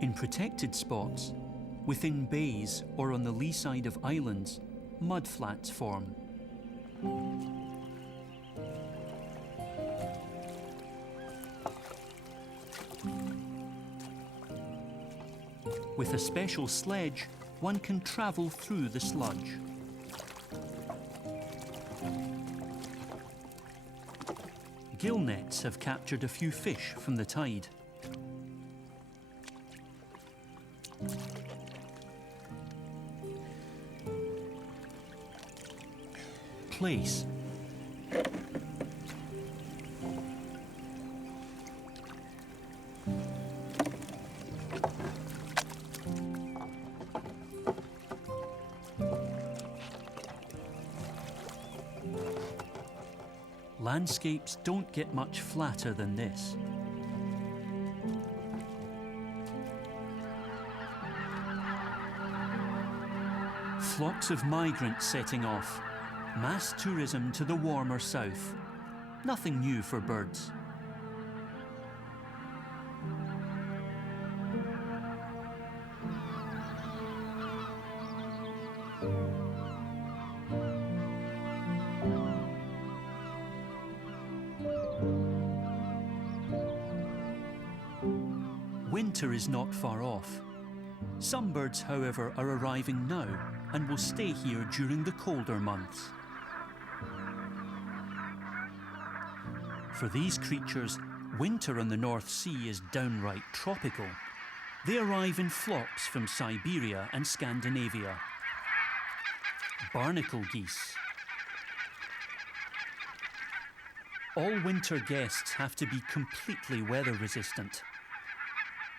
In protected spots, within bays or on the lee side of islands, mudflats form. With a special sledge, one can travel through the sludge. Gill nets have captured a few fish from the tide. Place. Landscapes don't get much flatter than this. Flocks of migrants setting off. Mass tourism to the warmer south. Nothing new for birds. Winter is not far off. Some birds, however, are arriving now and will stay here during the colder months. For these creatures, winter on the North Sea is downright tropical. They arrive in flocks from Siberia and Scandinavia. Barnacle geese. All winter guests have to be completely weather resistant.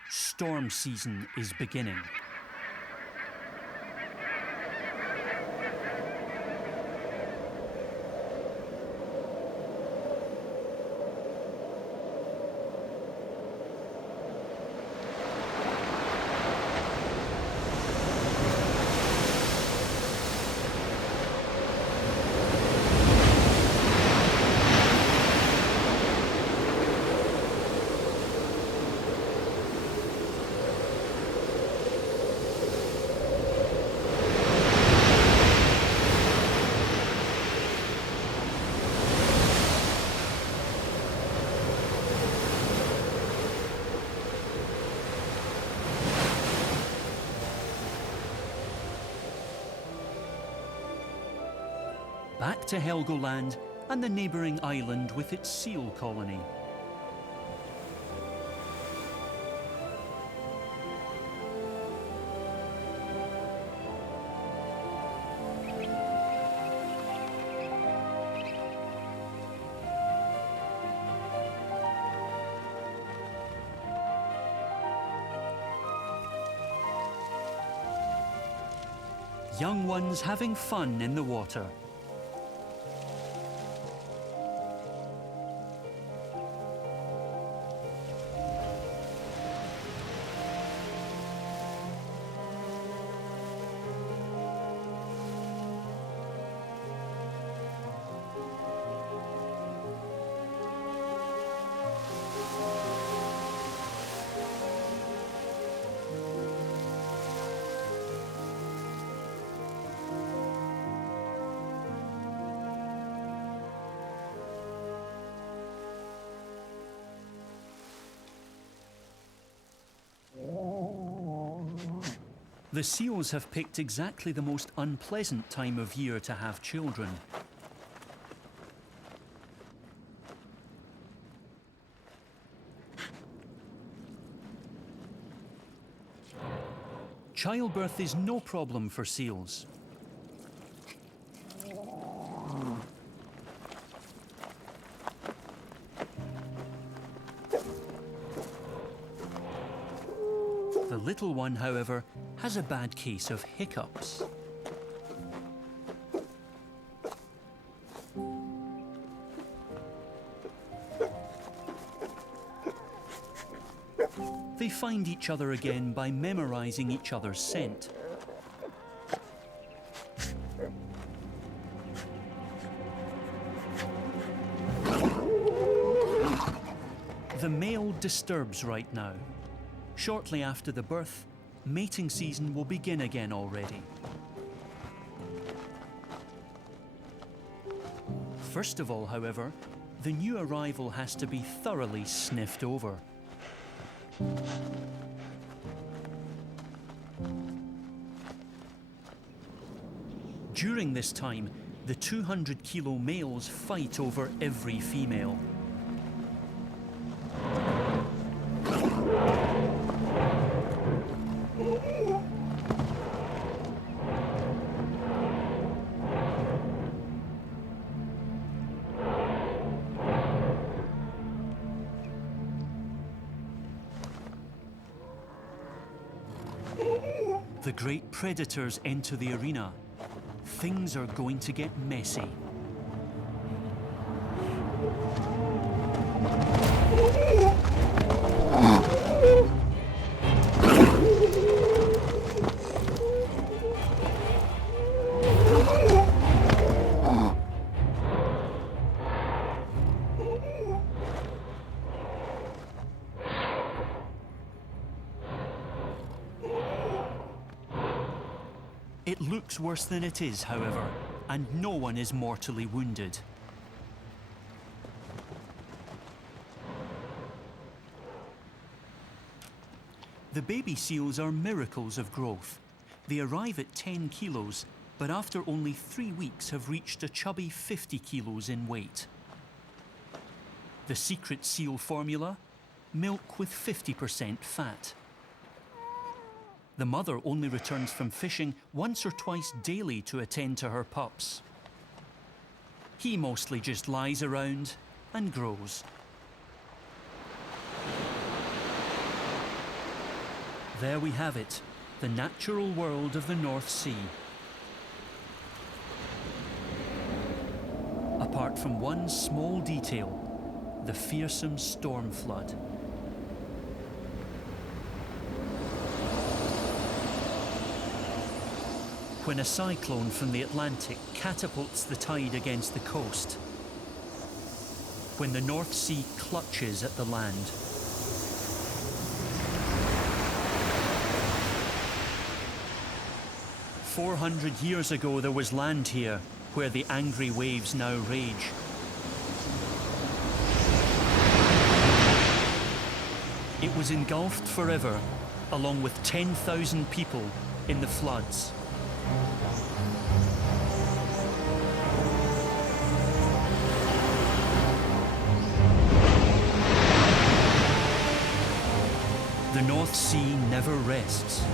Storm season is beginning. Back to Helgoland and the neighbouring island with its seal colony. Young ones having fun in the water. The seals have picked exactly the most unpleasant time of year to have children. Childbirth is no problem for seals. little one, however, has a bad case of hiccups. They find each other again by memorizing each other's scent. The male disturbs right now. Shortly after the birth, mating season will begin again already. First of all, however, the new arrival has to be thoroughly sniffed over. During this time, the 200-kilo males fight over every female. The great predators enter the arena. Things are going to get messy. It looks worse than it is, however, and no one is mortally wounded. The baby seals are miracles of growth. They arrive at 10 kilos, but after only 3 weeks have reached a chubby 50 kilos in weight. The secret seal formula? Milk with 50% fat. The mother only returns from fishing once or twice daily to attend to her pups. He mostly just lies around and grows. There we have it, the natural world of the North Sea. Apart from one small detail, the fearsome storm flood. When a cyclone from the Atlantic catapults the tide against the coast. When the North Sea clutches at the land. "400 years ago there was land here, where the angry waves now rage. It was engulfed forever, along with 10,000 people in the floods. The North Sea never rests.